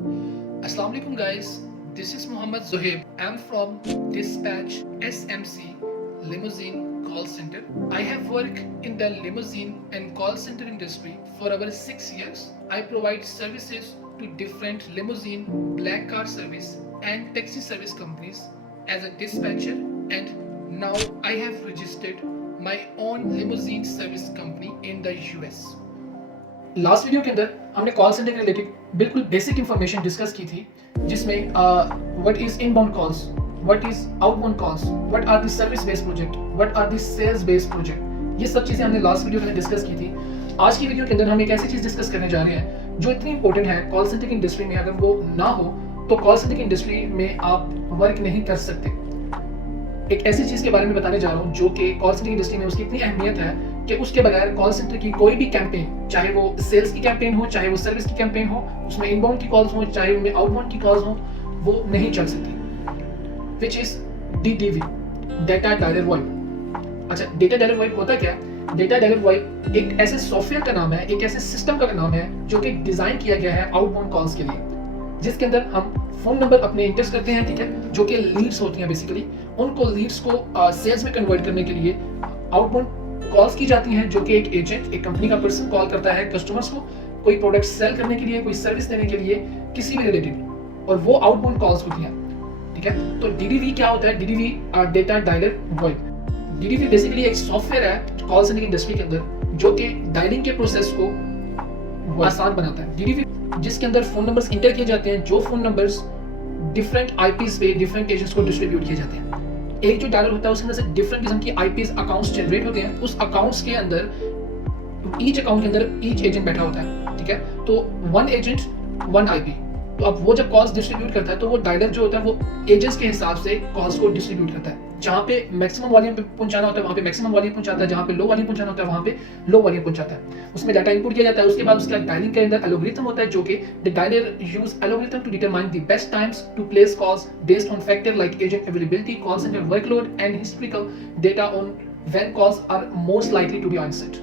Assalamu alaikum guys, this is Muhammad Zohaib. I'm from Dispatch SMC Limousine Call Center. I have worked in the limousine and call center industry for over 6 years. I provide services to different limousine, black car service and taxi service companies as a dispatcher, and now I have registered my own limousine service company in the US. Last video के अंदर हमने call center के related बिल्कुल basic information discuss की थी, जिसमें what is inbound calls, what is outbound calls, what are the service based project, what are the sales based project, ये सब चीज़ें हमने लास्ट वीडियो में डिस्कस की थी। आज की वीडियो के अंदर हम एक ऐसी चीज़ डिस्कस करने जा रहे हैं जो इतनी इंपॉर्टेंट है कॉल सेंटर की इंडस्ट्री में। अगर वो ना हो तो कॉल सेंटर की इंडस्ट्री में आप वर्क नहीं कर सकते। एक ऐसी चीज़ के बारे में बताने जा रहा हूँ जो कि कॉल सेंटर इंडस्ट्री में उसकी इतनी अहमियत है कि उसके बगैर कॉल सेंटर की कोई भी कैंपेन, चाहे वो सेल्स की कैंपेन हो, चाहे वो सर्विस की कैंपेन हो, उसमें इनबाउंड की कॉल्स हो, चाहे उनमें आउटबाउंड की कॉल्स हो, वो नहीं चल सकती। Which is DDV, data direct VoIP. अच्छा, डेटा डायरेक्ट वॉइप होता क्या है? डेटा डायरेक्ट वॉइप एक ऐसे सॉफ्टवेयर का नाम है, एक ऐसे सिस्टम का नाम है जो कि डिजाइन किया गया है आउटबाउंड कॉल्स के लिए, जिसके अंदर हम फोन नंबर अपने इंटर करते हैं, ठीक है, जो कि लीड्स होती हैं बेसिकली। उनको लीड्स को सेल्स में कन्वर्ट करने के लिए आउटबाउंड कॉल्स की जाती हैं, जो कि एक एजेंट, एक कंपनी का पर्सन कॉल करता है कस्टमर्स को, कोई प्रोडक्ट सेल करने के लिए, कोई सर्विस देने के लिए, किसी भी रिलेटेड, और वो आउटबाउंड कॉल्स होती हैं, ठीक है। तो DDV क्या होता है? DDV data direct VoIP. DDV basically एक सॉफ्टवेयर है कॉल सेंटर इंडस्ट्री के अंदर जो कि डायलिंग के प्रोसेस को आसान बनाता है। DDV जिसके अंदर फोन नंबर्स इंटर किए जाते हैं, जो फोन नंबर्स डिफरेंट IPs पे डिफरेंट एजेंट्स को डिस्ट्रीब्यूट किए जाते हैं। एक जो डायलर होता है उसके अंदर से डिफरेंट किस्म की IPs अकाउंट्स जनरेट होते हैं। उस अकाउंट्स के अंदर, ईच अकाउंट के अंदर ईच एजेंट बैठा होता है, ठीक है। तो वन एजेंट वन IP। तो अब वो जब कॉल्स डिस्ट्रीब्यूट करता है तो वो डायलर जो होता है वो एजेंट्स के हिसाब से कॉल्स को डिस्ट्रीब्यूट करता है। जहाँ पे मैक्सिमम वॉल्यूम पे पहुंचाना होता है वहाँ पे मैक्सिमम वॉल्यूम पहुंचाता है, जहाँ पे लो वॉल्यूम पहुंचाना होता है वहाँ पे लो वॉल्यूम पहुंचाता है। उसमें डाटा इनपुट किया जाता है। उसके बाद उसका डायलिंग के अंदर एल्गोरिथम होता है जो कि the dialer use algorithm to determine the best times to place calls based on factor like agent availability, call center workload and historical data on when calls are most likely to be answered.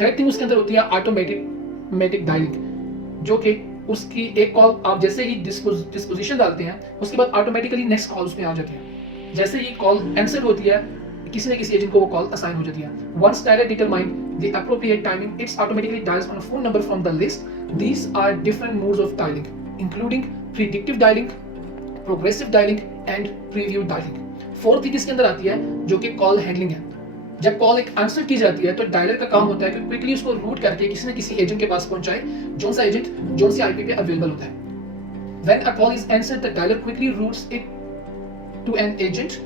Third thing उसके अंदर होती है automatic dialling, जो कि उसकी एक call आप जैसे ही डिस्पोजिशन डालते हैं उसके बाद ऑटोमेटिकली नेक्स्ट कॉल उसमें आ जाती है। जैसे ही कॉल आंसर होती है किसी न किसी एजेंट को वो कॉल असाइन हो जाती है। Once dialer determine the appropriate timing, it's automatically dials on a phone number from the list. These are different modes of dialing including predictive dialing, progressive dialing and preview dialing. Fourth thing इसके अंदर आती है जो कि call handling है। जब call एक answer की जाती है तो डायलर का काम होता है कि क्विकली उसको रूट करके किसी न किसी एजेंट के पास पहुंचाए जो सा एजेंट जो सी IP पे अवेलेबल होता है। When a call is answered, the dialer quickly routes it to an agent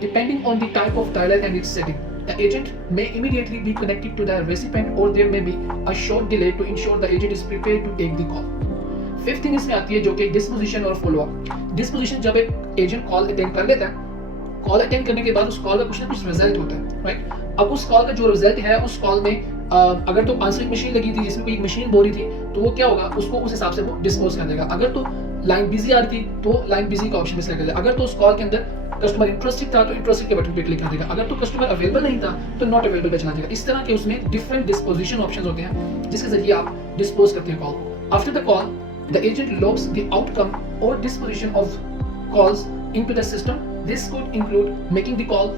depending on the type of dialer and its setting. The agent may immediately be connected to the recipient or there may be a short delay to ensure the agent is prepared to take the call. Fifth thing इसमें आती है जो कि disposition और follow up. Disposition जब एक agent call attend कर लेता है, कॉल अटेंड करने के बाद उस कॉल का कुछ ना कुछ रिजल्ट होता है, राइट। अब उस कॉल का जो रिजल्ट है उस कॉल में अगर तो आंसरिंग मशीन लगी थी जिसमें कोई मशीन बोल रही थी तो वो क्या होगा, उसको उस हिसाब से वो डिस्पोज कर देगा। अगर तो लाइन बिजी आ रही थी तो लाइन बिजी का ऑप्शन में सेलेक्ट कर देगा। अगर तो उस कॉल के अंदर कस्टमर इंटरेस्टेड था तो इंटरेस्टेड के बटन पे क्लिक कर देगा। अगर तो कस्टमर अवेलेबल नहीं था तो नॉट अवेलेबल पे चला जाएगा। इस तरह के उसमें डिफरेंट डिस्पोजिशन ऑप्शंस होते हैं जिसके जरिए आप डिस्पोज करते हैं call. After the call the agent logs the outcome और disposition of calls into the system. This could include making the call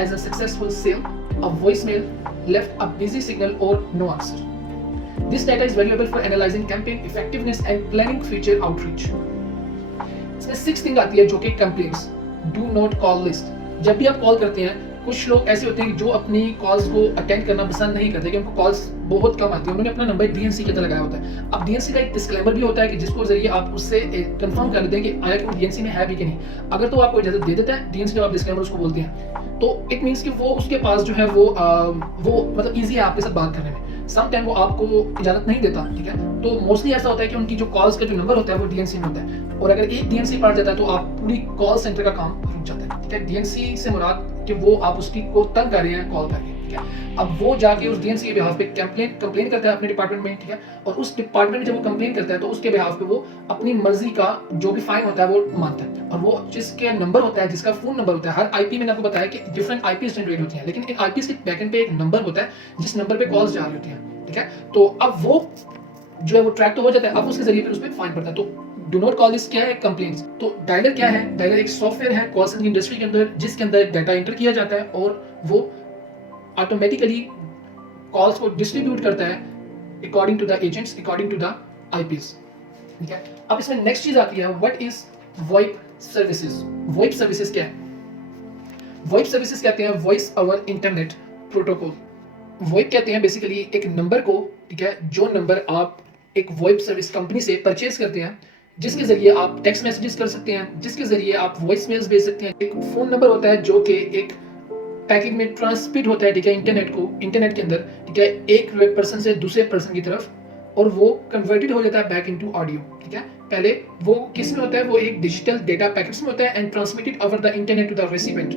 as a successful sale, a voicemail, left a busy signal or no answer. This data is valuable for analyzing campaign effectiveness and planning future outreach. इसमें six thing आती है जो कि complaints. Do not call list. जब भी आप call करते हैं, कुछ लोग ऐसे होते हैं जो अपनी कॉल्स को अटेंड करना पसंद नहीं करते, कि उनको कॉल्स बहुत कम आती है, उन्होंने अपना नंबर DNC के अंदर लगाया होता है। अब DNC का एक डिस्क्लेमर भी होता है कि जिसको जरिए आप उससे कंफर्म कर लेते हैं कि आया कि वो DNC में है भी कि नहीं। अगर तो आपको इजाजत दे देता है DNC, जब आप डिस्क्लेमर उसको बोलते हैं तो इट मीन्स कि वो उसके पास जो है वो मतलब ईजी है आपके साथ बात करने में। सम टाइम वो आपको इजाजत नहीं देता, ठीक है। तो मोस्टली ऐसा होता है कि उनकी जो कॉल्स का जो नंबर होता है वो DNC में होता है, और अगर एक DNC पड़ जाता है तो आप पूरी कॉल सेंटर का काम रुक जाता है, ठीक है। DNC से मुराद कि वो आप उसकी को तंग कर रहे हैं कॉल करके, ठीक है। अब वो जाके उस DNC के बिहाफ पे कंप्लेन करता है अपने डिपार्टमेंट में, ठीक है। और उस डिपार्टमेंट में जब वो कंप्लेन करता है तो उसके बिहाफ पे वो अपनी मर्जी का जो भी फाइन होता है वो मानता है, और वो जिसके नंबर होता है, जिसका फोन नंबर होता है, हर IP मैंने आपको बताया कि डिफरेंट IPs जनरेट होती हैं, लेकिन इन IPs के बैकएंड पे एक नंबर होता है जिस नंबर पे कॉल्स जा रही होती हैं, ठीक है। तो अब वो जो है वो ट्रैक तो हो जाता है, अब उसके जरिए फिर उस पर फाइन पड़ता है। तो डू नॉट कॉल दिस क्या है, कंप्लेंट्स। तो डायलर क्या है, डायलर एक सॉफ्टवेयर है कॉल सेंटर इंडस्ट्री के अंदर जिसके अंदर डाटा एंटर किया जाता है और वो ऑटोमेटिकली कॉल्स को डिस्ट्रीब्यूट करता है according to the agents, according to the IPs. ठीक है, अब इसमें नेक्स्ट चीज आती है, what is VoIP services. VoIP services क्या है? वॉइप सर्विसेज कहते हैं voice over internet protocol. VoIP कहते हैं बेसिकली एक नंबर को, ठीक है, जो नंबर आप एक वॉइप सर्विस कंपनी से परचेज करते हैं, जिसके जरिए आप टेक्स्ट मैसेजेस कर सकते हैं, जिसके जरिए आप वॉइस मेल्स भेज सकते हैं। एक फोन नंबर होता है जो कि एक पैकेट में ट्रांसमिट होता है, ठीक है, इंटरनेट के अंदर, ठीक है, एक पर्सन से दूसरे पर्सन की तरफ, और वो कन्वर्टेड हो जाता है बैक इनटू ऑडियो। ठीक है, पहले वो किस में होता है, वो एक डिजिटल डेटा पैकेट्स में होता है and transmitted over the internet to the recipient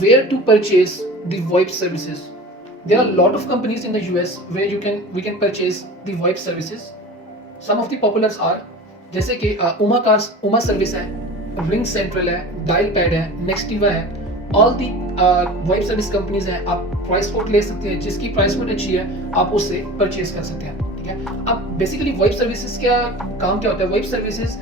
where to purchase the VoIP services. There are a lot of companies in the US where we can purchase the VoIP services. Some of the populars are जैसे कि Uma service है, ring central है, dial pad है, नेक्स्टिवा है। All the VoIP service companies हैं। आप price code ले सकते हैं, जिसकी प्राइस कोड अच्छी है आप उससे परचेज कर सकते हैं। ठीक है, अब बेसिकली VoIP सर्विसेज का काम क्या होता है? VoIP सर्विसेज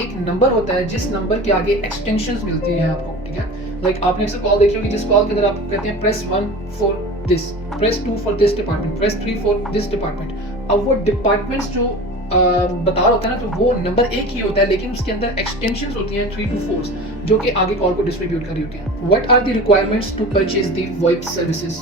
एक नंबर होता है जिस नंबर के आगे एक्सटेंशंस मिलती हैं आपको। ठीक है, लाइक आपने एक कॉल देखी होगी जिस कॉल के अंदर आप कहते हैं press 1 for this, press 2 for this department, press 3 for this department. अब वो डिपार्टमेंट्स जो बता रहा होता है ना, तो वो नंबर एक ही होता है, लेकिन उसके अंदर एक्सटेंशंस होती हैं 3 to 4 जो कि आगे कॉल को डिस्ट्रीब्यूट कर रही होती हैं। What are the requirements to purchase the VoIP services?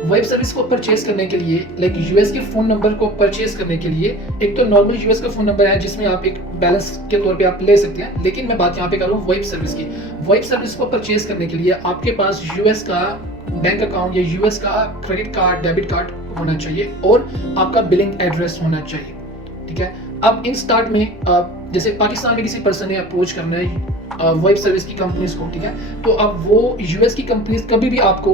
VoIP service को परचेज करने के लिए, लाइक यूएस के फोन नंबर को परचेज करने के लिए, एक तो नॉर्मल यूएस का फोन नंबर है जिसमें आप एक बैलेंस के तौर पे आप ले सकते हैं, लेकिन मैं बात यहाँ पे कर रहा हूँ वॉइप सर्विस की। वॉइप सर्विस को परचेज करने के लिए आपके पास यूएस का बैंक अकाउंट या यूएस का क्रेडिट कार्ड, डेबिट कार्ड होना चाहिए और आपका बिलिंग एड्रेस होना चाहिए। ठीक है, अब इन स्टार्ट में जैसे पाकिस्तान में किसी पर्सन ने अप्रोच करना है वॉइप सर्विस की कंपनीज को, ठीक है, तो अब वो यूएस की कंपनीज कभी भी आपको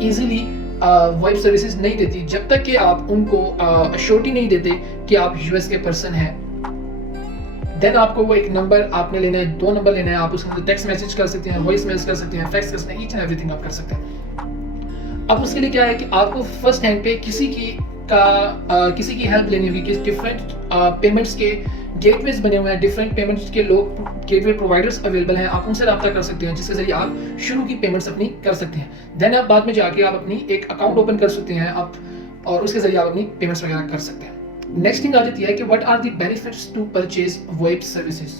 इजीली वॉइप सर्विसेज नहीं देती जब तक कि आप उनको अश्योरिटी नहीं देते कि आप यूएस के पर्सन हैं। देन आपको वो एक नंबर आपने लेना है, 2 नंबर लेना है, आप उसके अंदर टेक्स्ट मैसेज कर सकते हैं, वॉइस मेल्स कर सकते हैं, फैक्स कर सकते हैं, ईच एंड एवरीथिंग आप कर सकते हैं। अब उसके लिए क्या है कि आपको फर्स्ट हैंड पे किसी की हेल्प लेनी होगी कि डिफरेंट पेमेंट्स के गेटवेज बने हुए हैं, डिफरेंट पेमेंट्स के लोग गेटवे प्रोवाइडर्स अवेलेबल हैं, आप उनसे रब्ता कर सकते हैं जिसके जरिए आप शुरू की पेमेंट्स अपनी कर सकते हैं। देन आप बाद में जाके आप अपनी एक अकाउंट ओपन कर सकते हैं आप, और उसके जरिए आप अपनी पेमेंट्स वगैरह कर सकते हैं। नेक्स्ट थिंग आ जाती है कि what are the benefits to purchase VoIP services.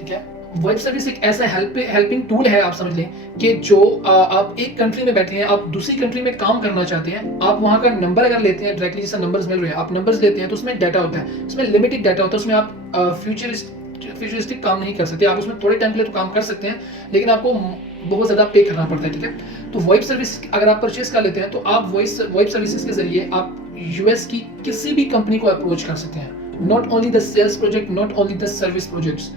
ठीक है, वॉइप सर्विस एक ऐसा हेल्पिंग टूल है, आप समझ लें कि जो आप एक कंट्री में बैठे हैं, आप दूसरी कंट्री में काम करना चाहते हैं, आप वहाँ का नंबर अगर लेते हैं डायरेक्टली, जैसे नंबर्स मिल रहे हैं, आप नंबर्स लेते हैं तो उसमें डाटा होता है, उसमें लिमिटेड डाटा होता है, उसमें आप फ्यूचरिस्टिक काम नहीं कर सकते। आप उसमें थोड़े टाइम के लिए तो काम कर सकते हैं, लेकिन आपको बहुत ज़्यादा पे करना पड़ता है। ठीक है, तो वॉइप सर्विस अगर आप परचेज कर लेते हैं तो आप वॉइप सर्विसेज के जरिए आप यूएस की किसी भी कंपनी को अप्रोच कर सकते हैं। Not only the sales project, not only the service projects.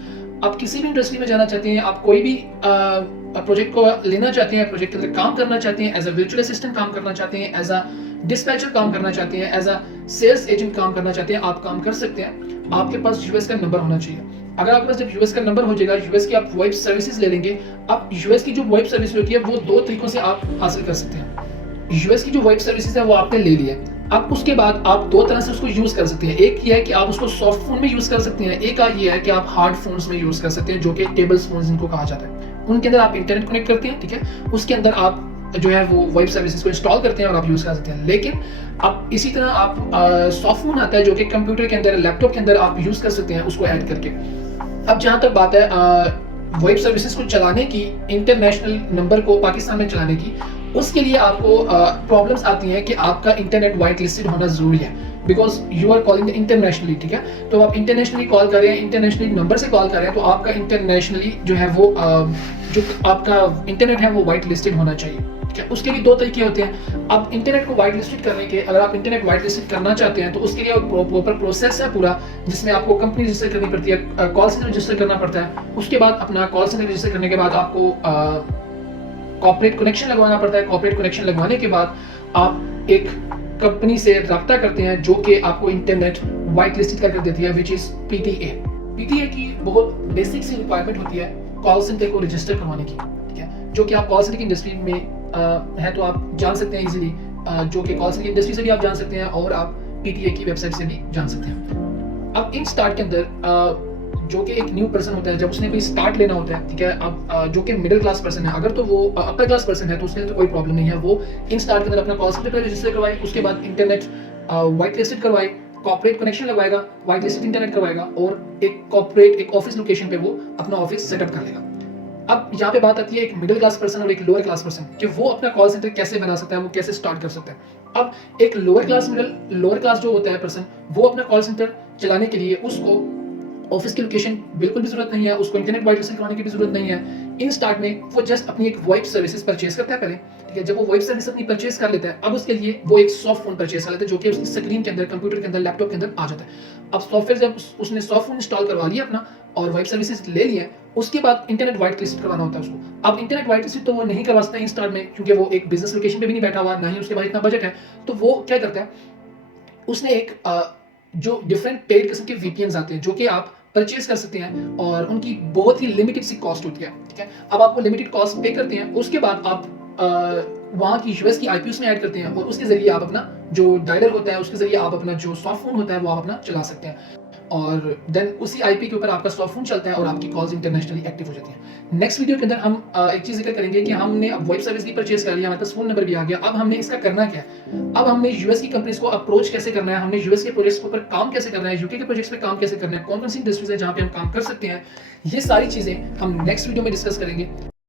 आप किसी भी इंडस्ट्री में जाना चाहते हैं, आप कोई भी प्रोजेक्ट को लेना चाहते हैं, प्रोजेक्ट के अंदर काम करना चाहते हैं, एज अ वर्चुअल असिस्टेंट काम करना चाहते हैं, एज अ डिस्पैचर काम करना चाहते हैं, एज अ सेल्स एजेंट काम करना चाहते हैं, आप काम कर सकते हैं। आपके पास यूएस का नंबर होना चाहिए। अगर आपके पास जब यूएस का नंबर हो जाएगा, यूएस की आप वॉइप सर्विसेज ले लेंगे। आप यूएस की जो वॉइप सर्विस होती है वो 2 तरीकों से आप हासिल कर सकते हैं। यूएस की जो वॉइप सर्विसेज है वो आपने ले ली है, अब उसके बाद आप 2 तरह से उसको यूज कर सकते हैं। एक ये है कि आप उसको सॉफ्ट फोन में यूज कर सकते हैं, एक ये है कि आप हार्ड फोन्स में यूज कर सकते हैं, जो कि टेबल फोन्स जिनको कहा जाता है। उनके अंदर आप इंटरनेट कनेक्ट करते हैं, ठीक है, उसके अंदर आप जो है वो वॉइप सर्विसेज को इंस्टॉल करते हैं और आप यूज कर सकते हैं। लेकिन अब इसी तरह आप सॉफ्ट फोन आता है जो कि कंप्यूटर के अंदर, लैपटॉप के अंदर आप यूज कर सकते हैं उसको ऐड करके। अब जहाँ तक बात है वॉइप सर्विसेज को चलाने की, इंटरनेशनल नंबर को पाकिस्तान में चलाने की, उसके लिए आपको प्रॉब्लम्स आती हैं कि आपका इंटरनेट वाइट लिस्टेड होना जरूरी है, because you are calling internationally. ठीक है, तो आप इंटरनेशनली कॉल कर रहे हैं, इंटरनेशनली नंबर से कॉल कर रहे हैं, तो आपका इंटरनेशनली जो है वो जो आपका इंटरनेट है वो वाइट लिस्टेड होना चाहिए। ठीक है, उसके भी 2 तरीके होते हैं। अब इंटरनेट को वाइट लिस्टेड करने के, अगर आप इंटरनेट वाइट लिस्टेड करना चाहते हैं तो उसके लिए प्रॉपर प्रोसेस है पूरा, जिसमें आपको कंपनी रजिस्टर करनी पड़ती है, कॉल सेंटर रजिस्टर करना पड़ता है। उसके बाद अपना कॉल सेंटर रजिस्टर करने के बाद आपको कॉर्पोरेट कनेक्शन लगवाना पड़ता है। कॉर्पोरेट कनेक्शन लगवाने के बाद आप एक कंपनी से रब्ता करते हैं जो कि आपको इंटरनेट वाइट लिस्टेड करके देती है, विच इज पीटीए। पीटीए की बहुत बेसिक सी रिक्वायरमेंट होती है कॉल सेंटर को रजिस्टर करवाने की। ठीक है, जो कि आप कॉल सेंटर की इंडस्ट्री में है तो आप जान सकते हैं इजीली, जो कि कॉल सेंटर की इंडस्ट्री से भी आप जान सकते हैं और आप पीटीए की वेबसाइट से भी जान सकते हैं। अब इन स्टार्ट के अंदर जो कि एक न्यू पर्सन होता है, जब उसने कोई स्टार्ट लेना होता है, ठीक है, अब जो कि मिडिल क्लास पर्सन है, अगर तो वो अपर क्लास पर्सन है तो उसके लिए तो कोई प्रॉब्लम नहीं है, वो इन स्टार्ट के अंदर अपना कॉल सेंटर पर रजिस्टर करवाए, उसके बाद इंटरनेट वाइट लिस्टेड करवाए, कॉर्पोरेट कनेक्शन लगवाएगा, वाइट लिस्टेड इंटरनेट करवाएगा और एक कॉर्पोरेट एक ऑफिस लोकेशन पे वो अपना ऑफिस सेटअप कर लेगा। अब यहाँ पे बात आती है एक मिडिल क्लास पर्सन और एक लोअर क्लास पर्सन कि वो अपना कॉल सेंटर कैसे बना सकता है, वो कैसे स्टार्ट कर सकता है। अब एक लोअर क्लास जो होता है पर्सन, वो अपना कॉल सेंटर चलाने के लिए उसको ऑफिस की लोकेशन बिल्कुल भी जरूरत नहीं है, उसको इंटरनेट वाइट लिस्टेड करवाने की भी जरूरत नहीं है। इन स्टार्ट में वो जस्ट अपनी एक वॉइप सर्विसेज परचेज करता है पहले, ठीक है। जब वो वॉइप सर्विस अपनी परचेज कर लेता है, अब उसके लिए वो एक सॉफ्ट फोन परचेज कर लेता है जो कि उसकी स्क्रीन के अंदर, कंप्यूटर के अंदर, लैपटॉप के अंदर आ जाता है। अब सॉफ्टवेयर जब उसने सॉफ्ट फोन इंस्टॉल करवा लिया अपना और वॉइप सर्विसेज ले लिया, उसके बाद इंटरनेट वाइट लिस्टेड करवाना होता है उसको। अब इंटरनेट वाइट लिस्टेड तो वो नहीं करवा सकता इंस्टार्ट में, क्योंकि वो एक बिजनेस लोकेशन पे भी नहीं बैठा हुआ, ना ही उसके पास इतना बजट है। तो वो क्या करता है, उसने एक जो डिफरेंट पेड किस्म के वीपीएन्स आते हैं जो कि आप परचेज कर सकते हैं और उनकी बहुत ही लिमिटेड सी कॉस्ट होती है, ठीक है। अब आपको लिमिटेड कॉस्ट पे करते हैं, उसके बाद आप वहाँ की यूएस की आईपी उसमें ऐड करते हैं और उसके जरिए आप अपना जो डायलर होता है, उसके जरिए आप अपना जो सॉफ्ट फोन होता है वो आप अपना चला सकते हैं और देन उसी आईपी के ऊपर आपका सॉफ्ट फोन चलता है और आपकी कॉल्स इंटरनेशनली एक्टिव हो जाती हैं। नेक्स्ट वीडियो के अंदर हम एक चीज़ जिक्र करेंगे कि हमने अब वॉइप सर्विस भी परचेज कर लिया, हमारे पास फोन नंबर भी आ गया, अब हमने इसका करना क्या है। अब हमने यूएस की कंपनीज को अप्रोच कैसे करना है, हमने यूएस के प्रोजेक्ट्स के ऊपर काम कैसे करना है, यूके के प्रोजेक्ट्स पे काम कैसे करना है, कौन कौन सी इंडस्ट्रीज है जहाँ पे हम काम कर सकते हैं, ये सारी चीज़ें हम नेक्स्ट वीडियो में डिस्कस करेंगे।